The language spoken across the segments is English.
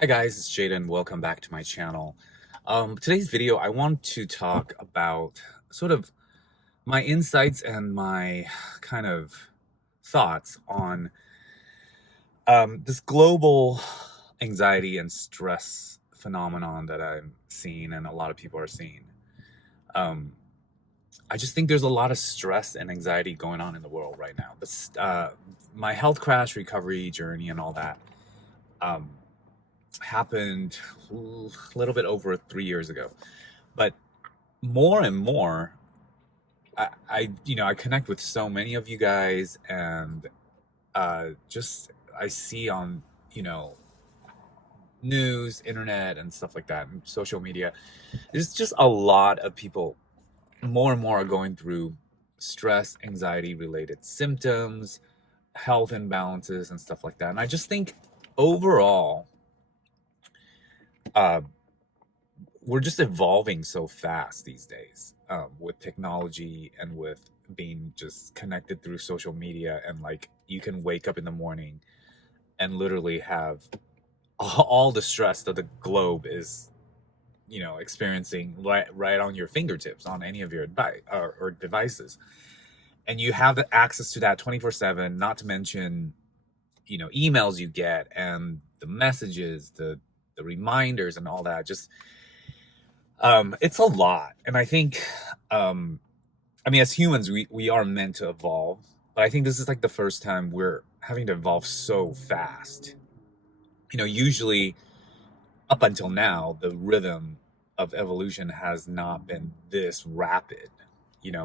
Hi guys, it's Jaden. Welcome back to my channel. Today's video, I want to talk about sort of my insights and my kind of thoughts on this global anxiety and stress phenomenon that I'm seeing and a lot of people are seeing. Um, I just think there's a lot of stress and anxiety going on in the world right now. My health crash recovery journey and all that. Um, Happened a little bit over 3 years ago, but more and more, I connect with so many of you guys, and just I see on news, internet, and stuff like that, and social media. There's just a lot of people. More and more are going through stress, anxiety related symptoms, health imbalances, and stuff like that. And I just think overall, uh, we're just evolving so fast these days, with technology and with being just connected through social media. And like, you can wake up in the morning and literally have all the stress that the globe is experiencing right on your fingertips on any of your advice or devices, and you have access to that 24/7. Not to mention emails you get and the messages, the reminders and all that. Just it's a lot. And I think, I mean, as humans, we are meant to evolve, but I think this is like the first time we're having to evolve so fast. Usually up until now, the rhythm of evolution has not been this rapid,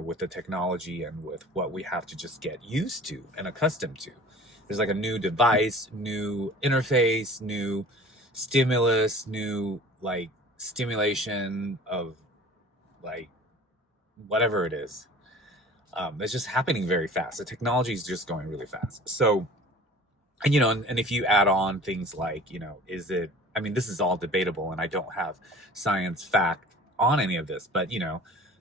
with the technology and with what we have to just get used to and accustomed to. There's like a new device, new interface, new stimulus, new like stimulation of like whatever it is. It's just happening very fast. The technology is just going really fast. So, and if you add on things like, is it, I mean, this is all debatable, and I don't have science fact on any of this, but,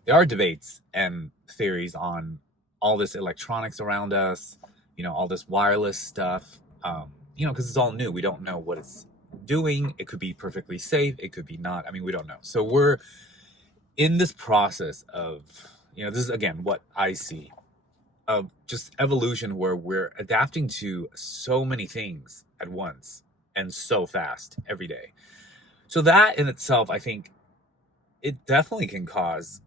there are debates and theories on all this electronics around us, all this wireless stuff, because it's all new. We don't know what it's doing. It could be perfectly safe. It could be not. I mean, we don't know. So we're in this process of, this is again what I see of just evolution, where we're adapting to so many things at once and so fast every day. So that in itself, I think it definitely can cause,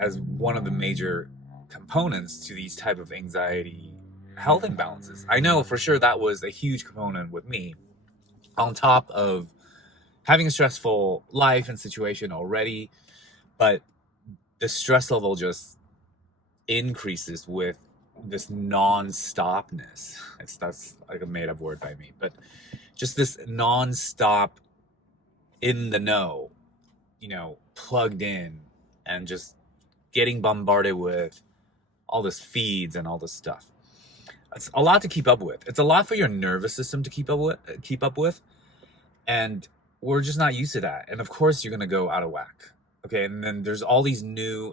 as one of the major components to these type of anxiety health imbalances. I know for sure that was a huge component with me, on top of having a stressful life and situation already, but the stress level just increases with this non-stopness. That's like a made-up word by me, but just this non-stop in the know, plugged in, and just getting bombarded with all this feeds and all this stuff. It's a lot to keep up with. It's a lot for your nervous system to keep up with, and we're just not used to that. And of course, you're gonna go out of whack. Okay, and then there's all these new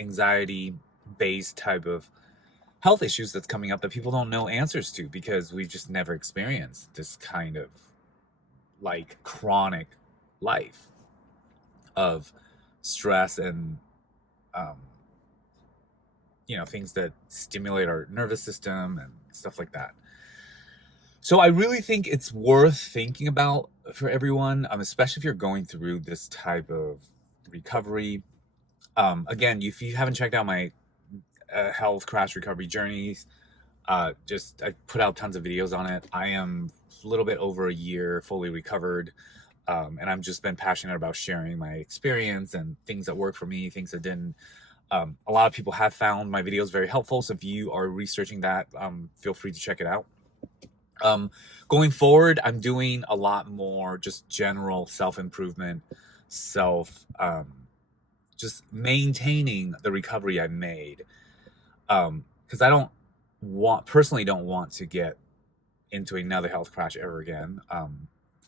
anxiety-based type of health issues that's coming up that people don't know answers to, because we've just never experienced this kind of like chronic life of stress and um, things that stimulate our nervous system and stuff like that. So I really think it's worth thinking about for everyone, especially if you're going through this type of recovery. Again, if you haven't checked out my health crash recovery journeys, just I put out tons of videos on it. I am a little bit over a year fully recovered, and I've just been passionate about sharing my experience and things that worked for me, things that didn't. A lot of people have found my videos very helpful, so if you are researching that, feel free to check it out. Going forward, I'm doing a lot more just general self-improvement, just maintaining the recovery I made, because I personally don't want to get into another health crash ever again.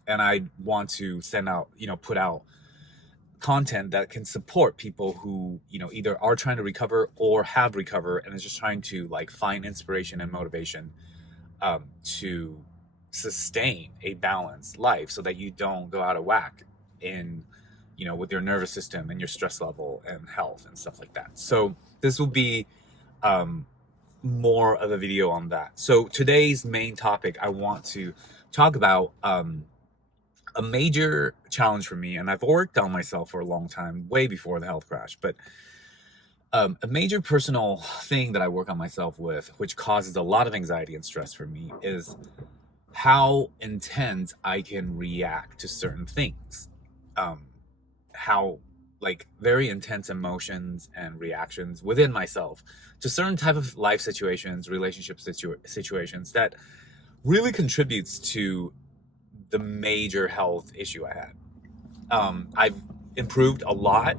And I want to put out content that can support people who, either are trying to recover or have recovered and is just trying to like find inspiration and motivation, to sustain a balanced life so that you don't go out of whack in, with your nervous system and your stress level and health and stuff like that. So this will be more of a video on that. So today's main topic, I want to talk about a major challenge for me, and I've worked on myself for a long time, way before the health crash, but a major personal thing that I work on myself with, which causes a lot of anxiety and stress for me, is how intense I can react to certain things. How very intense emotions and reactions within myself to certain type of life situations, relationship situations that really contributes to the major health issue I had. I've improved a lot.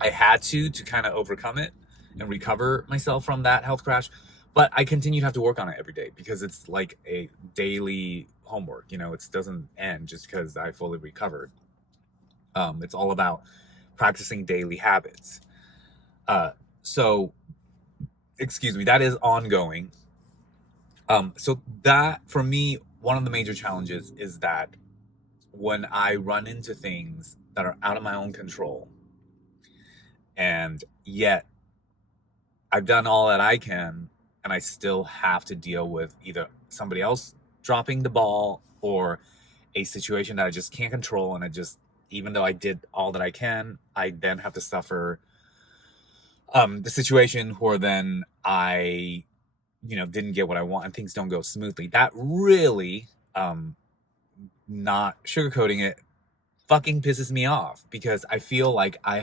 I had to kind of overcome it and recover myself from that health crash, but I continue to have to work on it every day because it's like a daily homework. It doesn't end just because I fully recovered. It's all about practicing daily habits. So, excuse me, that is ongoing. So that, for me, one of the major challenges is that when I run into things that are out of my own control, and yet I've done all that I can, and I still have to deal with either somebody else dropping the ball or a situation that I just can't control, and even though I did all that I can, I then have to suffer the situation where then I, didn't get what I want and things don't go smoothly. That really, not sugarcoating it, fucking pisses me off because I feel like I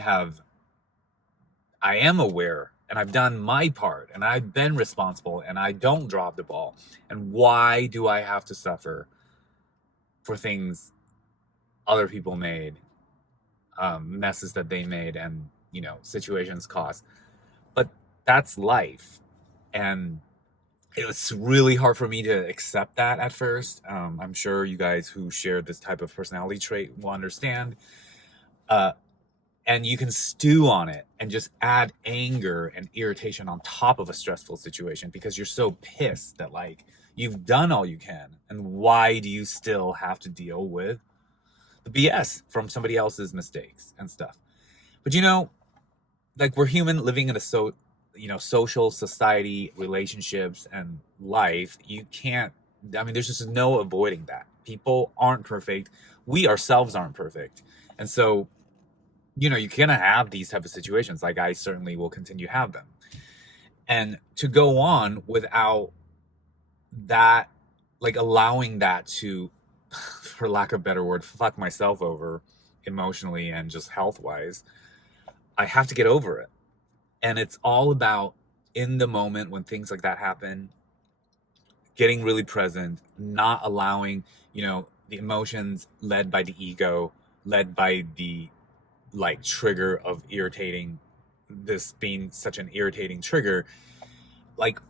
am aware and I've done my part and I've been responsible and I don't drop the ball. And why do I have to suffer for things other people made, messes that they made, and situations caused? But that's life, and it was really hard for me to accept that at first. I'm sure you guys who share this type of personality trait will understand. And you can stew on it and just add anger and irritation on top of a stressful situation because you're so pissed that you've done all you can, and why do you still have to deal with the BS from somebody else's mistakes and stuff? But we're human living in a social society, relationships, and life. There's just no avoiding that. People aren't perfect. We ourselves aren't perfect. And so, you're gonna have these type of situations. I certainly will continue to have them. And to go on without that, allowing that to, for lack of a better word, fuck myself over emotionally and just health-wise, I have to get over it. And it's all about, in the moment when things like that happen, getting really present, not allowing, the emotions led by the ego, led by the trigger of irritating, this being such an irritating trigger,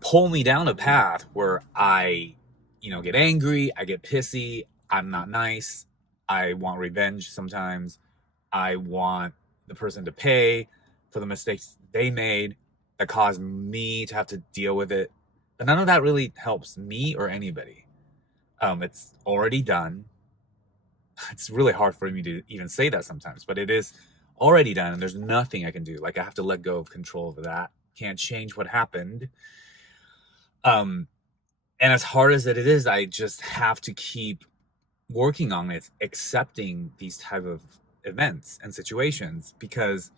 pull me down a path where I, get angry, I get pissy, I'm not nice, I want revenge sometimes, I want the person to pay for the mistakes they made that caused me to have to deal with it. But none of that really helps me or anybody. It's already done. It's really hard for me to even say that sometimes, but it is already done, and there's nothing I can do. I have to let go of control of that. Can't change what happened. And as hard as it is, I just have to keep working on it, accepting these type of events and situations, because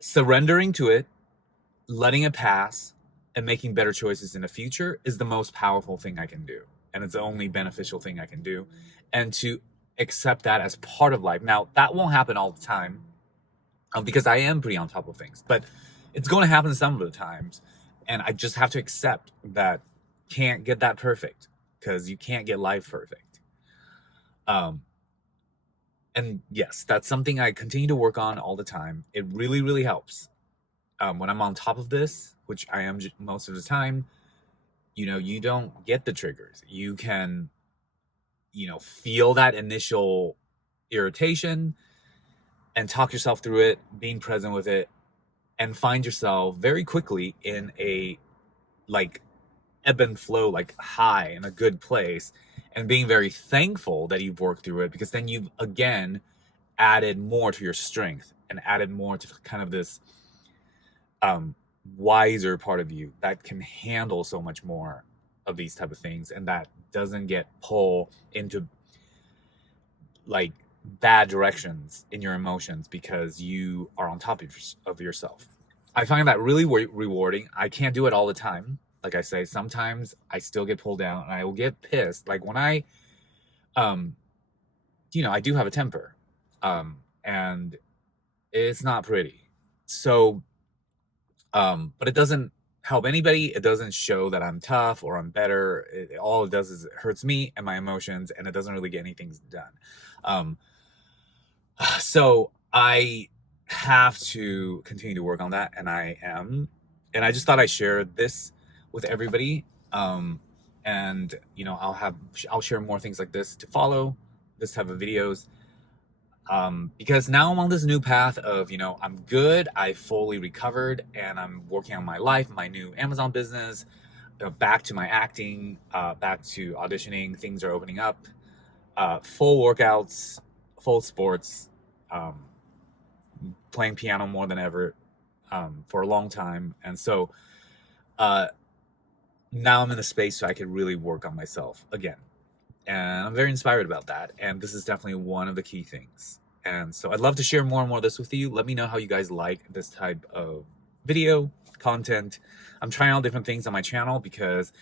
surrendering to it, letting it pass, and making better choices in the future is the most powerful thing I can do. And it's the only beneficial thing I can do. And to accept that as part of life. Now, that won't happen all the time, because I am pretty on top of things. But it's going to happen some of the times. And I just have to accept that can't get that perfect, because you can't get life perfect. And yes, that's something I continue to work on all the time. It really, really helps. When I'm on top of this, which I am most of the time, you don't get the triggers. You can, feel that initial irritation and talk yourself through it, being present with it, and find yourself very quickly in a ebb and flow, like high in a good place, and being very thankful that you've worked through it, because then you've again added more to your strength and added more to kind of this wiser part of you that can handle so much more of these type of things, and that doesn't get pulled into like bad directions in your emotions because you are on top of yourself. I find that really rewarding. I can't do it all the time. Like I say, sometimes I still get pulled down and I will get pissed. Like when I, I do have a temper, and it's not pretty. So, but it doesn't help anybody. It doesn't show that I'm tough or I'm better. All it does is it hurts me and my emotions, and it doesn't really get anything done. So I have to continue to work on that, and I am. And I just thought I'd share this with everybody. And I'll share more things like this to follow, this type of videos. Because now I'm on this new path of, I'm good, I fully recovered, and I'm working on my life, my new Amazon business, back to my acting, back to auditioning. Things are opening up, full workouts, full sports, playing piano more than ever, for a long time. And so now I'm in a space so I could really work on myself again. And I'm very inspired about that. And this is definitely one of the key things. And so I'd love to share more and more of this with you. Let me know how you guys like this type of video content. I'm trying all different things on my channel because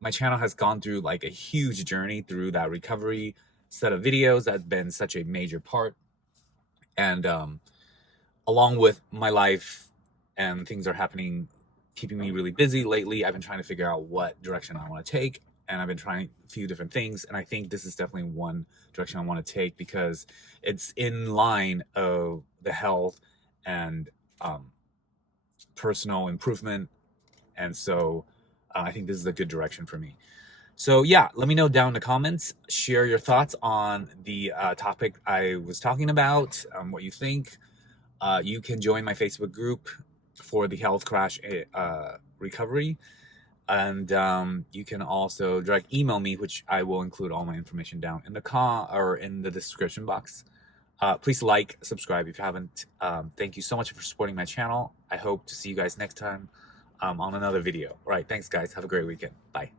my channel has gone through like a huge journey through that recovery set of videos that's been such a major part. And along with my life and things are happening, keeping me really busy lately, I've been trying to figure out what direction I want to take. And I've been trying a few different things. And I think this is definitely one direction I want to take because it's in line of the health and personal improvement. And so I think this is a good direction for me. So yeah, let me know down in the comments. Share your thoughts on the topic I was talking about, what you think. You can join my Facebook group for the health crash recovery. And you can also direct email me, which I will include all my information down in the description box. Please like, subscribe if you haven't. Thank you so much for supporting my channel. I hope to see you guys next time on another video. All right, thanks guys. Have a great weekend. Bye.